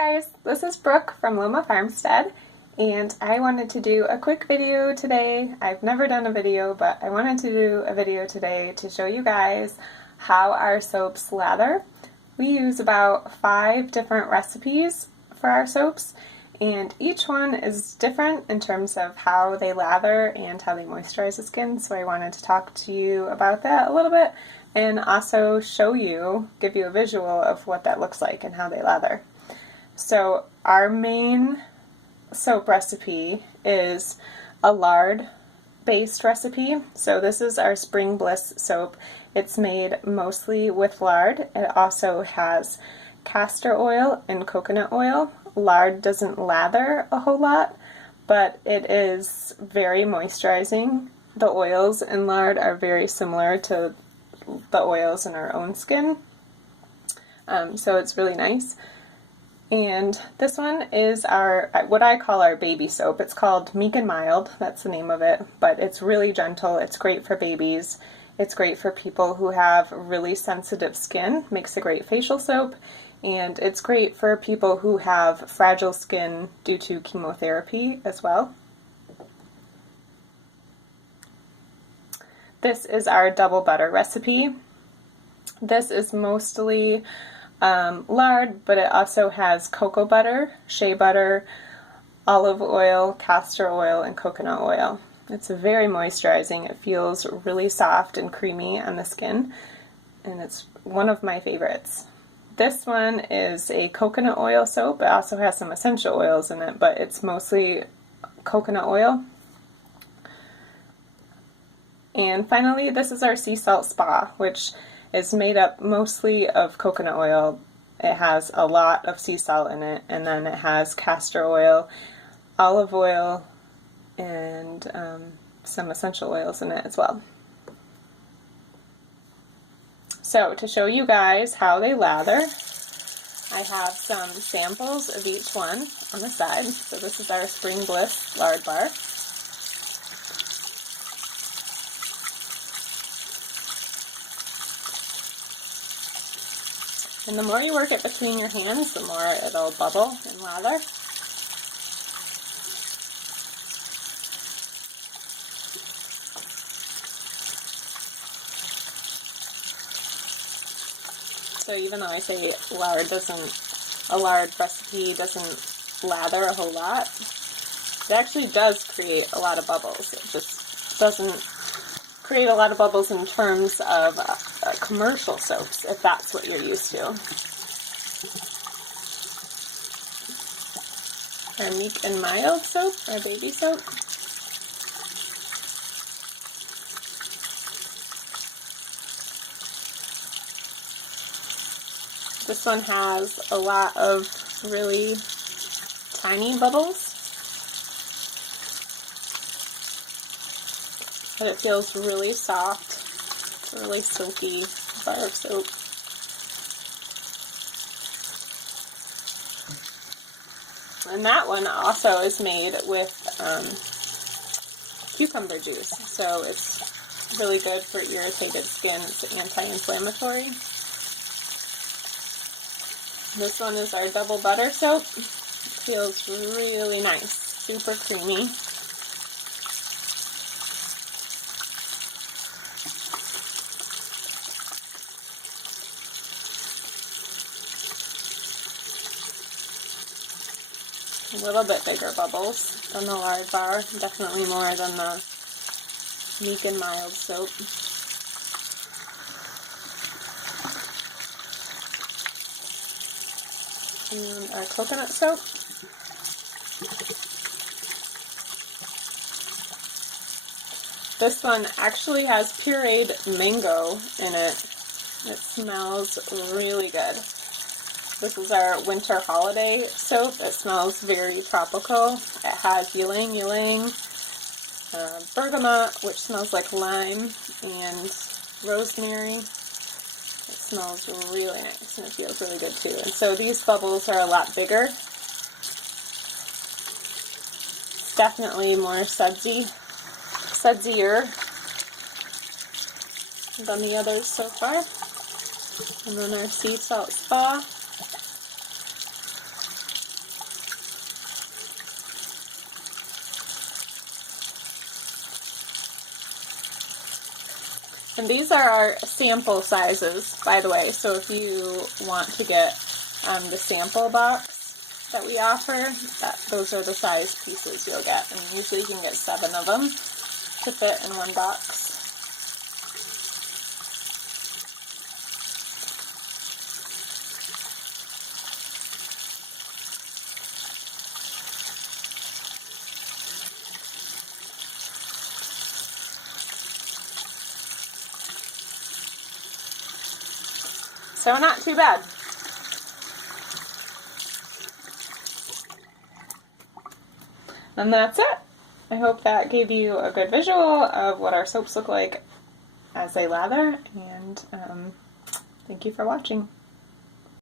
guys, this is Brooke from LOMAH Farmstead, and I wanted to do a quick video today. I've never done a video, but I wanted to do a video today to show you guys how our soaps lather. We use about 5 different recipes for our soaps, and each one is different in terms of how they lather and how they moisturize the skin, so I wanted to talk to you about that a little bit and also give you a visual of what that looks like and how they lather. So our main soap recipe is a lard based recipe. So this is our Spring Bliss soap. It's made mostly with lard. It also has castor oil and coconut oil. Lard doesn't lather a whole lot, but it is very moisturizing. The oils in lard are very similar to the oils in our own skin, so it's really nice. And this one is what I call our baby soap. It's called Meek and Mild, that's the name of it, but it's really gentle. It's great for babies. It's great for people who have really sensitive skin. Makes a great facial soap, and it's great for people who have fragile skin due to chemotherapy as well. This is our double butter recipe. This is mostly lard, but it also has cocoa butter, shea butter, olive oil, castor oil, and coconut oil. It's very moisturizing. It feels really soft and creamy on the skin, and it's one of my favorites. This one is a coconut oil soap. It also has some essential oils in it, but it's mostly coconut oil. And finally, this is our sea salt spa, which is made up mostly of coconut oil. It has a lot of sea salt in it, and then it has castor oil, olive oil, and some essential oils in it as well. So to show you guys how they lather, I have some samples of each one on the side. So this is our Spring Bliss lard bar. And the more you work it between your hands, the more it'll bubble and lather. So even though I say a lard recipe doesn't lather a whole lot, it actually does create a lot of bubbles. It just doesn't create a lot of bubbles in terms of commercial soaps, if that's what you're used to. Our Meek and Mild soap, our baby soap. This one has a lot of really tiny bubbles, but it feels really soft. It's a really silky bar of soap. And that one also is made with cucumber juice, so it's really good for irritated skin. It's anti-inflammatory. This one is our double butter soap. It feels really nice, super creamy. A little bit bigger bubbles than the lard bar, definitely more than the Meek and Mild soap. And our coconut soap. This one actually has pureed mango in it. It smells really good. This is our winter holiday soap. It smells very tropical. It has ylang ylang, bergamot, which smells like lime, and rosemary. It smells really nice, and it feels really good too. And so these bubbles are a lot bigger. It's definitely more sudsier than the others so far. And then our sea salt spa. And these are our sample sizes, by the way, so if you want to get the sample box that we offer, those are the size pieces you'll get. And usually you can get 7 of them to fit in one box. So not too bad. And that's it. I hope that gave you a good visual of what our soaps look like as they lather, and thank you for watching.